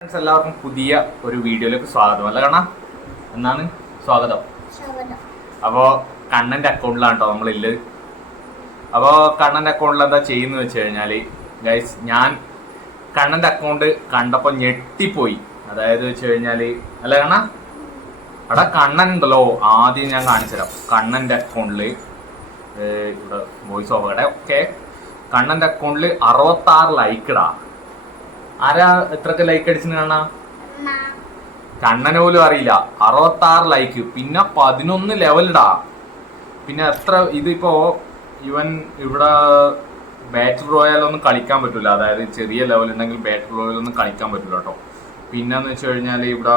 Friends എല്ലാവർക്കും പുതിയ ഒരു വീഡിയോയിലേക്ക് സ്വാഗതം. അല്ല കണ്ണ? എന്നാണ്? സ്വാഗതം. അപ്പോ അപ്പോൾ കണ്ണന്റെ അക്കൗണ്ടിലാണ് കേട്ടോ നമ്മളിൽ അപ്പോൾ കണ്ണന്റെ അക്കൗണ്ടിൽ എന്താ ചെയ്യുന്നത് വെച്ച് കഴിഞ്ഞാൽ ഗൈസ് ഞാൻ കണ്ണന്റെ അക്കൗണ്ട് കണ്ടപ്പോൾ ഞെട്ടിപ്പോയി. അതായത് വെച്ച് കഴിഞ്ഞാൽ അല്ല കണ്ണ? അവിടെ കണ്ണൻ ഉണ്ടല്ലോ. ആദ്യം ഞാൻ കാണിച്ചുതരാം. കണ്ണന്റെ അക്കൗണ്ടിൽ ഇവിടെ വോയിസ് ഓഫ് കടെ ഓക്കെ കണ്ണന്റെ അക്കൗണ്ടിൽ അറുപത്താറ് ലൈക്കടാ ആരാ എത്രക്ക് ലൈക്ക് അടിച്ചു കാണാ? കണ്ണനെ പോലും അറിയില്ല. അറുപത്തി ആറ് ലൈക്ക് പിന്നെ പതിനൊന്ന് ലെവലിടാ പിന്നെ എത്ര ഇതിപ്പോ ഇവൻ ഇവിടെ ബാറ്റർ റോയൽ ഒന്നും കളിക്കാൻ പറ്റൂല. അതായത് ചെറിയ ലെവൽ ഉണ്ടെങ്കിൽ ബാറ്റർ റോയൽ ഒന്നും കളിക്കാൻ പറ്റൂല കേട്ടോ പിന്നെന്ന് വെച്ച് കഴിഞ്ഞാൽ ഇവിടെ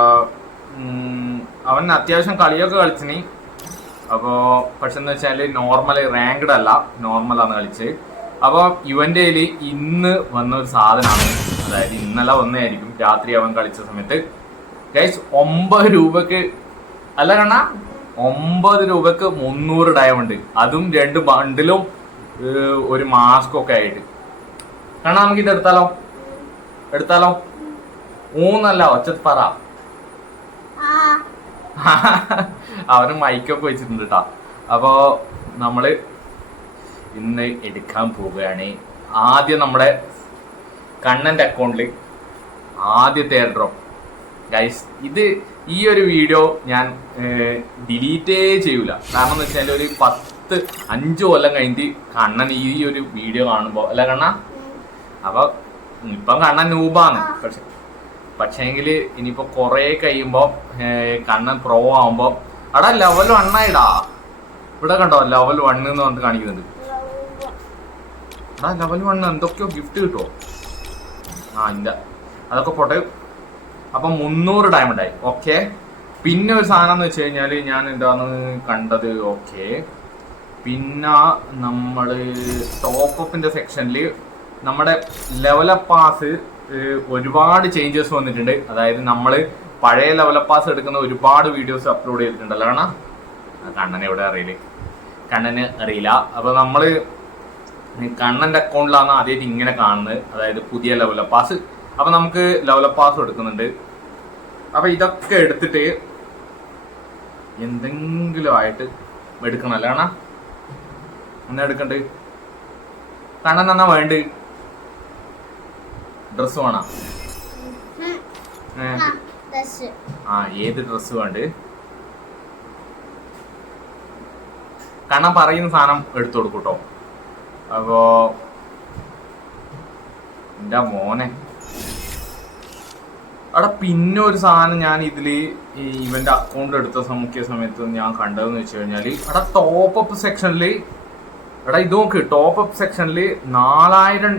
അവൻ അത്യാവശ്യം കളിയൊക്കെ കളിച്ചിനി. അപ്പോൾ പക്ഷെന്ന് വെച്ചാൽ നോർമൽ റാങ്ക്ഡ് അല്ല. നോർമലാണ് കളിച്ച് അപ്പോൾ ഇവന്റെ കയ്യിൽ ഇന്ന് വന്ന ഒരു സാധനമാണ് അതായത് ഇന്നലെ വന്നതായിരിക്കും. രാത്രി അവൻ കളിച്ച സമയത്ത്. ഗൈസ് ഒമ്പത് രൂപക്ക് അല്ല കണ്ണ ഒമ്പത് രൂപക്ക് മുന്നൂറ് ഡയമണ്ട് അതും രണ്ട് ബണ്ടിലും ഒരു മാസ്ക് ഒക്കെ ആയിട്ട്. കണ്ണ നമുക്ക് ഇത് എടുത്താലോ? എടുത്താലോ? മൂന്നല്ല ഒച്ചത്ത് പറ. അവന് മൈക്കൊക്കെ വെച്ചിട്ടുണ്ട് കേട്ടോ അപ്പോ നമ്മൾ ഇന്ന് എടുക്കാൻ പോവുകയാണ്. ആദ്യം നമ്മുടെ കണ്ണന്റെ അക്കൗണ്ടിൽ ആദ്യത്തെ എയർ ഡ്രോപ്പ് ഗൈസ് ഇത് ഈ ഒരു വീഡിയോ ഞാൻ ഡിലീറ്റേ ചെയ്യൂല. കാരണം എന്ന് വെച്ചാൽ ഒരു പത്ത് അഞ്ച് കൊല്ലം കഴിഞ്ഞിട്ട് കണ്ണൻ ഈ ഒരു വീഡിയോ കാണുമ്പോൾ അല്ല കണ്ണ? അപ്പൊ ഇപ്പം കണ്ണൻ നൂബാണ് പക്ഷെ പക്ഷേങ്കിൽ ഇനിയിപ്പോ കൊറേ കഴിയുമ്പോ കണ്ണൻ പ്രോ ആവുമ്പോ അവിടെ ലെവൽ വണ്ണായിടാ ഇവിടെ കണ്ടോ ലെവൽ വണ്ണ് എന്ന് പറഞ്ഞിട്ട് കാണിക്കുന്നുണ്ട്. എടാ ലെവൽ വണ്ണ് എന്തൊക്കെയോ ഗിഫ്റ്റ് കിട്ടുമോ ആ ഇല്ല അതൊക്കെ പോട്ടെ. അപ്പൊ മുന്നൂറ് ഡയമണ്ട് ആയി. ഓക്കെ പിന്നെ ഒരു സാധനം എന്ന് വെച്ച് കഴിഞ്ഞാൽ ഞാൻ എന്താണ് കണ്ടത് ഓക്കെ പിന്നെ നമ്മൾ ടോപ്പ് അപ്പിന്റെ സെക്ഷനിൽ നമ്മുടെ ലെവലപ്പ് പാസ് ഒരുപാട് ചേഞ്ചസ് വന്നിട്ടുണ്ട്. അതായത് നമ്മൾ പഴയ ലെവലപ്പ് പാസ് എടുക്കുന്ന ഒരുപാട് വീഡിയോസ് അപ്ലോഡ് ചെയ്തിട്ടുണ്ടല്ലോ കാണാ കണ്ണനെ എവിടെ അറിയില്ലേ? കണ്ണന് അറിയില്ല. അപ്പൊ നമ്മൾ കണ്ണന്റെ അക്കൗണ്ടിലാണ് ആദ്യമായിട്ട് ഇങ്ങനെ കാണുന്നത്? അതായത് പുതിയ ലെവലപ്പ് പാസ് അപ്പൊ നമുക്ക് ലെവലപ്പ് പാസ് എടുക്കുന്നുണ്ട്. അപ്പൊ ഇതൊക്കെ എടുത്തിട്ട് എന്തെങ്കിലും ആയിട്ട് എടുക്കണം അല്ല കാണാ എന്നാ എടുക്കണ്ട്? കണ്ണൻ എന്നാ വേണ്ട? ഡ്രസ് വേണോ? ആ ഏത് ഡ്രസ് വേണ്ട? കണ്ണൻ പറയുന്ന സാധനം എടുത്തു കൊടുക്കൂട്ടോ അപ്പോ എന്റെ മോനെ. അവിടെ പിന്നെ ഒരു സാധനം ഞാൻ ഇതിൽ ഈ ഇവന്റെ അക്കൗണ്ട് എടുത്ത നോക്കിയ സമയത്ത് ഞാൻ കണ്ടതെന്ന് വെച്ച് കഴിഞ്ഞാൽ അവിടെ ടോപ്പ് അപ്പ് സെക്ഷനിൽ എടാ ഇത് നോക്ക് ടോപ്പ് അപ്പ് സെക്ഷനിൽ നാലായിരം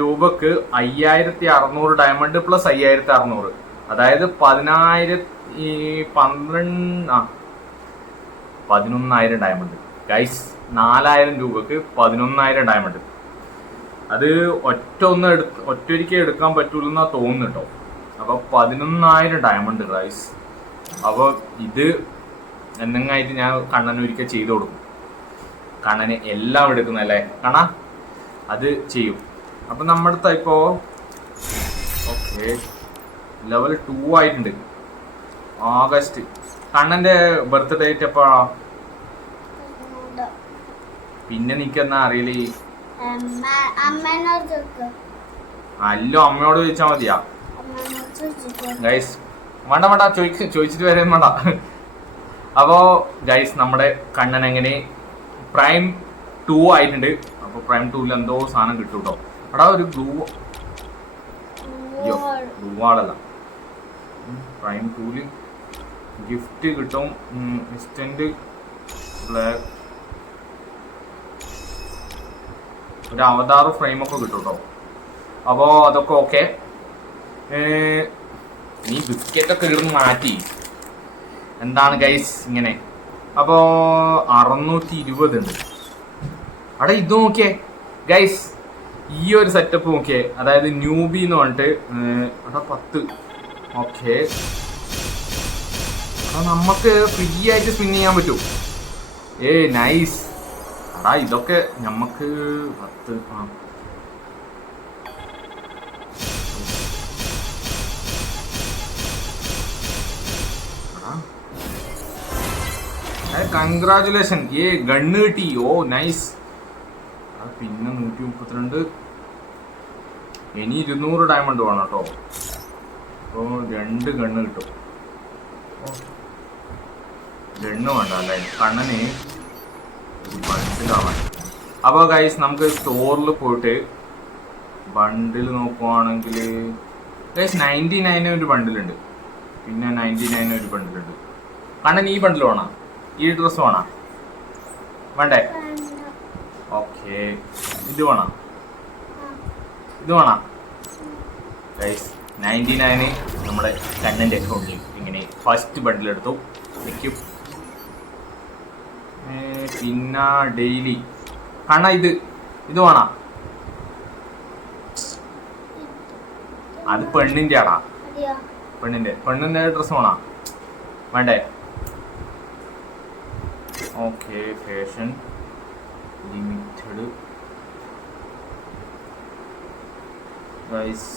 രൂപക്ക് അയ്യായിരത്തി അറുന്നൂറ് ഡയമണ്ട് പ്ലസ് അയ്യായിരത്തി അറുന്നൂറ്. അതായത് പതിനായിരത്തി പന്ത്രണ്ട് ആ പതിനൊന്നായിരം ഡയമണ്ട് ഗൈസ് നാലായിരം രൂപക്ക് പതിനൊന്നായിരം ഡയമണ്ട് അത് ഒറ്റ ഒന്ന് എടുത്ത് ഒറ്റൊരിക്കൽ എടുക്കാൻ പറ്റൂലെന്നാ തോന്നുന്നു കേട്ടോ അപ്പൊ പതിനൊന്നായിരം ഡയമണ്ട് റൈസ് അപ്പൊ ഇത് എന്തെങ്കിലും ഞാൻ കണ്ണന് ഒരിക്കൽ ചെയ്തു കൊടുക്കും. കണ്ണന് എല്ലാം എടുക്കുന്നല്ലേ കണ അത് ചെയ്യും. അപ്പൊ നമ്മുടെ ഇപ്പോ ഓക്കെ ലെവൽ ടു ആയിട്ടുണ്ട്. ഓഗസ്റ്റ് കണ്ണന്റെ ബർത്ത് ഡേറ്റ് പിന്നെ നിക്കെന്നാ അറിയില്ല ഈ അല്ലോ അമ്മയോട് ചോദിച്ചാ മതിയാ. ഗൈസ് വേണ്ട വേണ്ട ചോദിച്ചു ചോദിച്ചിട്ട് വരെ വേണ്ട. അപ്പോ ഗൈസ് നമ്മുടെ കണ്ണൻ എങ്ങനെ? പ്രൈം ടു ആയിട്ടുണ്ട്. അപ്പൊ പ്രൈം ടൂവിൽ എന്തോ സാധനം കിട്ടും കേട്ടോ അവിടെ ഒരു ഗ്ലൂ അയ്യോ ഗ്ലൂ ആളല്ല പ്രൈം ഗിഫ്റ്റ് കിട്ടും. ഇൻസ്റ്റന്റ് ബ്ലാക്ക് ഒരു അവതാറ് ഫ്രെയിം ഒക്കെ കിട്ടും കേട്ടോ അപ്പോ അതൊക്കെ ഓക്കെ നീ ബിസ്ക്കറ്റ് ഒക്കെ ഇടുന്ന് മാറ്റി. എന്താണ് ഗൈസ് ഇങ്ങനെ? അപ്പോ അറുന്നൂറ്റി ഇരുപത് ഉണ്ട്. അവിടെ ഇത് നോക്കിയേ. ഗൈസ് ഈ ഒരു സെറ്റപ്പ് നോക്കിയേ. അതായത് ന്യൂബി എന്ന് പറഞ്ഞിട്ട് അവിടെ പത്ത്. ഓക്കെ നമുക്ക് ഫ്രീ ആയിട്ട് സ്പിൻ ചെയ്യാൻ പറ്റും. ഏ നൈസ് എടാ ഇതൊക്കെ ഞമ്മക്ക് പത്ത് ആ. കൺഗ്രാചുലേഷൻ ഏ ഗണ്ണ് കിട്ടി. ഓ നൈസ് പിന്നെ നൂറ്റി മുപ്പത്തിരണ്ട് ഇനി ഇരുന്നൂറ് ഡയമണ്ട് വേണം കേട്ടോ. അപ്പോ രണ്ട് ഗണ്ണ് കിട്ടും. ഗണ്ണ് വേണ്ട അല്ലേ? കണ്ണനെ. ഒരു ബണ്ടിലാവാൻ അപ്പോൾ ഗൈസ് നമുക്ക് സ്റ്റോറിൽ പോയിട്ട് ബണ്ടിൽ നോക്കുവാണെങ്കിൽ ഗൈസ് നയന്റി നയൻ ഒരു ബണ്ടിലുണ്ട് പിന്നെ നയന്റി നയൻ ഒരു ബണ്ടിലുണ്ട് കണ്ണൻ ഈ ബണ്ടിൽ വേണോ? ഈ ഡ്രസ്സ് വേണോ? വേണ്ടേ. ഓക്കെ ഇത് വേണോ. ഇത് വേണോ? ഗൈസ് നയന്റി നയന് നമ്മുടെ കണ്ണന്റെ അക്കൗണ്ടിൽ ഇങ്ങനെ ഫസ്റ്റ് ബണ്ടിലെടുത്തു ഏ, പിന്നെ ഡെയിലി. കണ്ണ ഇത് ഇത് വേണ? അത് പെണ്ണിന്റെ ആടാ? പെണ്ണിന്റെ. പെണ്ണിന്റെ ഡ്രസ് വേണ? വേണ്ടേ? Okay fashion. ലിമിറ്റഡ്. ഗൈസ്.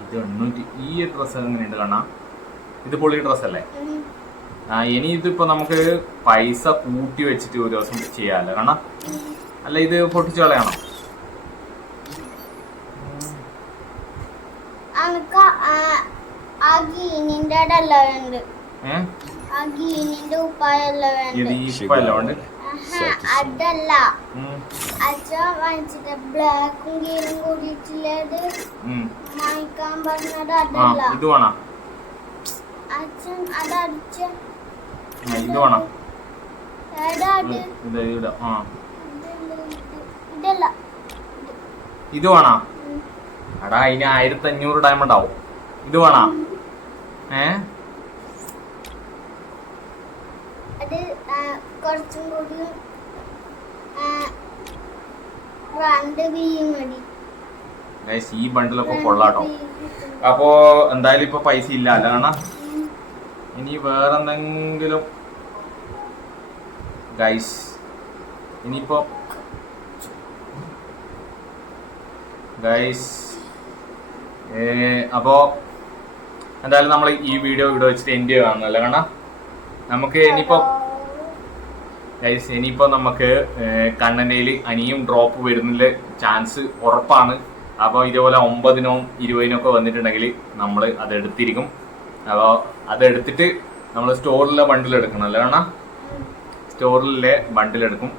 ഇത് എണ്ണൂറ്റി ഈ ഡ്രസ്സ് എങ്ങനെയുണ്ട് കാണാം ഇത് പൊളി ഡ്രസ് അല്ലേ ഉം. ആ ഇനി ഇതിപ്പോ നമുക്ക് പൈസ കൂട്ടി വെച്ചിട്ട് ഒരു ദിവസം ചെയ്യാമല്ലോ കാരണം അല്ല ഇത് പൊട്ടിച്ചു കളയണം അതല്ല. അച്ഛൻ വാങ്ങിച്ചിട്ട് ബ്ലാക്കും. വാങ്ങിക്കാൻ പറഞ്ഞത് അതല്ല. അച്ഛൻ അതടിച്ച ഇത് വേണം. ഇത് വേണോ. എടാ അതിന് ആയിരത്തി അഞ്ഞൂറ് ഡയമണ്ട് ആവും. ഇത് വേണോ? ഏ? ഈ ബണ്ടിലൊക്കെ കൊള്ളാട്ടോ. അപ്പോ എന്തായാലും ഇപ്പൊ പൈസ ഇല്ല അല്ല കാണാ. ഇനി വേറെന്തെങ്കിലും? ഗൈസ് ഇനിയിപ്പോ ഗൈസ് അപ്പോ എന്തായാലും നമ്മൾ ഈ വീഡിയോ ഇവിടെ വെച്ചിട്ട് എൻഡ് ചെയ്യുകയാണല്ലോ കാരണം നമുക്ക് ഇനിയിപ്പോ ഗൈസ് ഇനിയിപ്പോ നമുക്ക് കണ്ണനയിൽ അനിയും ഡ്രോപ്പ് വരുന്നില്ല ചാൻസ് ഉറപ്പാണ്. അപ്പോൾ ഇതേപോലെ ഒമ്പതിനോ ഇരുപതിനോ ഒക്കെ വന്നിട്ടുണ്ടെങ്കിൽ നമ്മൾ അത് എടുത്തിരിക്കും. അപ്പോൾ അതെടുത്തിട്ട് നമ്മൾ സ്റ്റോറിലെ ബണ്ടിൽ എടുക്കണം അല്ലേ ഉം. സ്റ്റോറിലെ ബണ്ടിൽ എടുക്കും.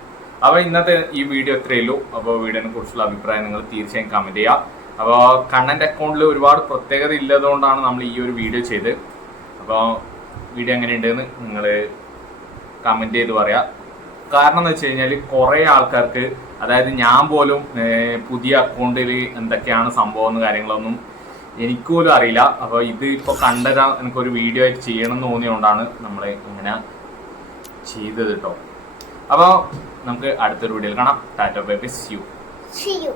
അപ്പോൾ ഇന്നത്തെ ഈ വീഡിയോ ഇത്രയേ ഉള്ളൂ. അപ്പോൾ വീഡിയോനെ കുറിച്ചുള്ള അഭിപ്രായം നിങ്ങൾ തീർച്ചയായും കമന്റ് ചെയ്യുക. അപ്പോൾ കണ്ണന്റെ അക്കൗണ്ടിൽ ഒരുപാട് പ്രത്യേകത ഇല്ലതുകൊണ്ടാണ് നമ്മൾ ഈ ഒരു വീഡിയോ ചെയ്ത് അപ്പോൾ വീഡിയോ എങ്ങനെയുണ്ടെന്ന് നിങ്ങൾ കമന്റ് ചെയ്ത് പറയാം. കാരണം എന്ന് വെച്ച് കഴിഞ്ഞാൽ കുറേ ആൾക്കാർക്ക് അതായത് ഞാൻ പോലും പുതിയ അക്കൗണ്ടിൽ എന്തൊക്കെയാണ് സംഭവം കാര്യങ്ങളൊന്നും എനിക്ക് പോലും അറിയില്ല. അപ്പോൾ ഇത് ഇപ്പോൾ എനിക്ക് എനിക്കൊരു വീഡിയോ ആയിട്ട് ചെയ്യണം എന്ന് തോന്നിയതുകൊണ്ടാണ് നമ്മൾ ഇങ്ങനെ ചെയ്തത് കേട്ടോ അപ്പോൾ നമുക്ക് അടുത്തൊരു വീഡിയോയിൽ കാണാം. ടാറ്റോ bye bye you See you.